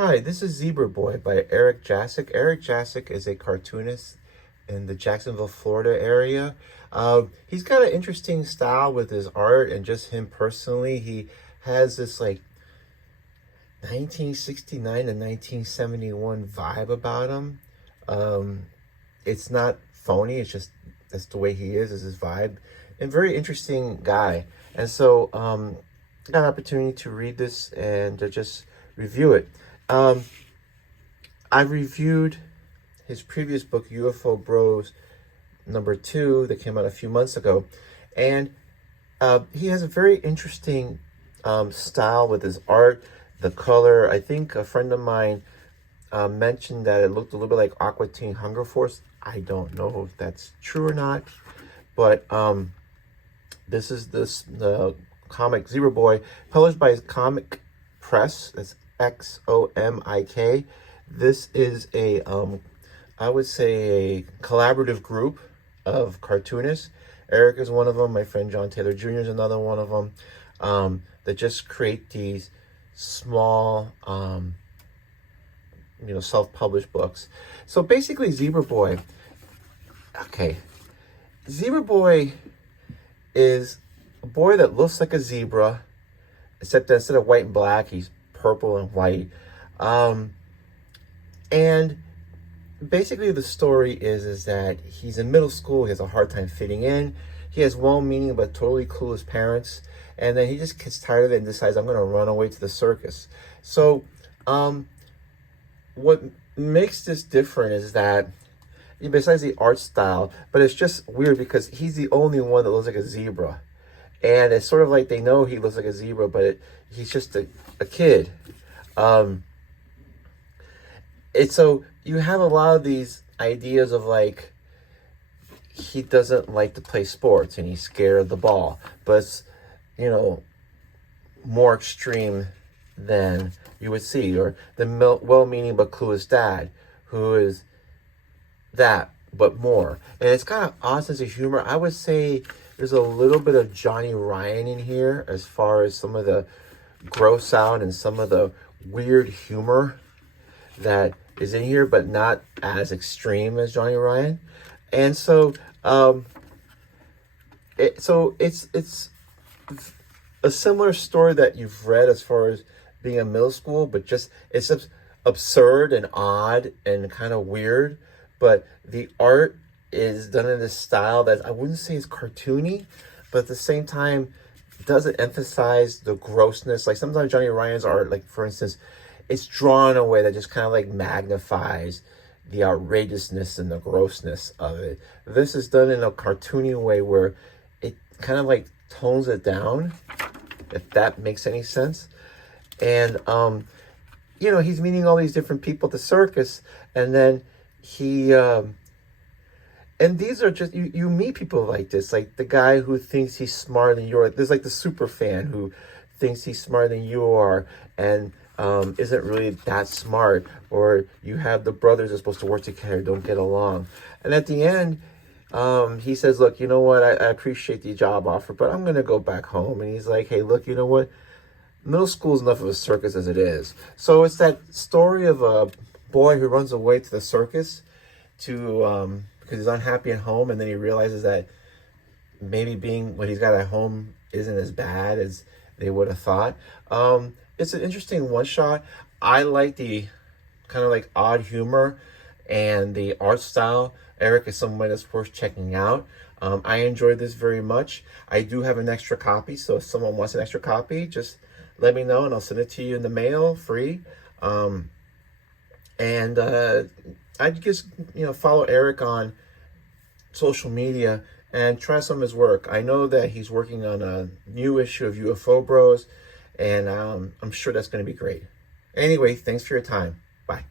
Hi, this is Zebra Boy by Eric Jasek. Eric Jasek is a cartoonist in the Jacksonville, Florida area. He's got an interesting style with his art and just him personally. He has this like 1969 to 1971 vibe about him. Um, it's not phony, it's just that's the way he is his vibe. And very interesting guy. And so I got an opportunity to read this and to just review it. Um, I reviewed his previous book, UFO Bros #2, that came out a few months ago. And he has a very interesting style with his art, the color. I think a friend of mine mentioned that it looked a little bit like Aqua Teen Hunger Force. I don't know if that's true or not, but this is the comic Zebra Boy, published by Comic Press. That's XOMIK. This is a I would say a collaborative group of cartoonists. Eric is one of them. My friend John Taylor Jr. is another one of them. That just create these small, self-published books. So basically, Zebra Boy. Okay, Zebra Boy is a boy that looks like a zebra, except that instead of white and black, he's purple and white. And basically the story is that he's in middle school. He has a hard time fitting in. He has well-meaning but totally clueless parents. And then he just gets tired of it and decides, I'm going to run away to the circus. So what makes this different is that, besides the art style, but it's just weird because he's the only one that looks like a zebra. And it's sort of like they know he looks like a zebra, but he's just a kid. It's so you have a lot of these ideas of like he doesn't like to play sports and he's scared of the ball, but it's, more extreme than you would see, or the well-meaning but clueless dad who is that but more. And it's kind of odd sense of humor. I would say there's a little bit of Johnny Ryan in here as far as some of the gross out and some of the weird humor that is in here, but not as extreme as Johnny Ryan. And so it's a similar story that you've read as far as being in middle school, but just it's absurd and odd and kind of weird. But the art is done in this style that I wouldn't say is cartoony, but at the same time doesn't emphasize the grossness. Like sometimes Johnny Ryan's art, like for instance, it's drawn in a way that just kind of like magnifies the outrageousness and the grossness of it. This is done in a cartoony way where it kind of like tones it down, if that makes any sense. And he's meeting all these different people at the circus, and then he and these are just you meet people like this, like the guy who thinks he's smarter than you are. There's like the super fan who thinks he's smarter than you are and isn't really that smart. Or you have the brothers that are supposed to work together, don't get along. And at the end, he says, look, you know what, I appreciate the job offer, but I'm going to go back home. And he's like, hey, look, you know what? Middle school is enough of a circus as it is. So it's that story of a boy who runs away to the circus to because he's unhappy at home, and then he realizes that maybe being what he's got at home isn't as bad as they would have thought. It's an interesting one shot. I like the kind of like odd humor and the art style. Eric is someone that's worth checking out. I enjoyed this very much. I do have an extra copy, so if someone wants an extra copy, just let me know and I'll send it to you in the mail free. I just follow Eric on social media and try some of his work. I know that he's working on a new issue of UFO Bros, and I'm sure that's going to be great. Anyway, thanks for your time. Bye.